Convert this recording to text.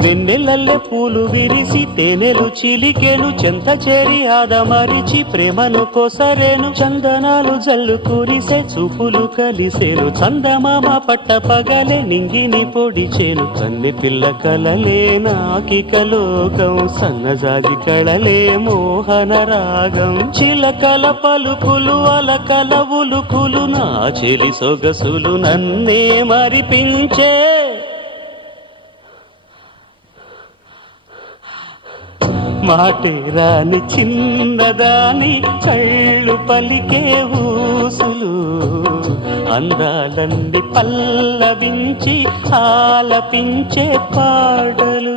వెన్నెలల్లె పూలు విరిసి తేనెలు చిలికెను చెంత చేరి ఆదమరిచి ప్రేమను కొసరేను చందనాలు జల్లు కురిసే చూపులు కలిసేను చందమామ పట్ట పగలే నింగిని పొడిచేను కన్నె పిల్ల కలలే నాకిక లోకం సన్నజాజి కళలే మోహన రాగం చిలకల పలుకులు అలకల ఉలుకులు నా చెలి సొగసులు నన్నే మరిపించే మాటే రాని చిన్నదాని కళ్ళు పలికే ఊసులు అందాలన్నీ పల్లవించి ఆలపించే పాటలు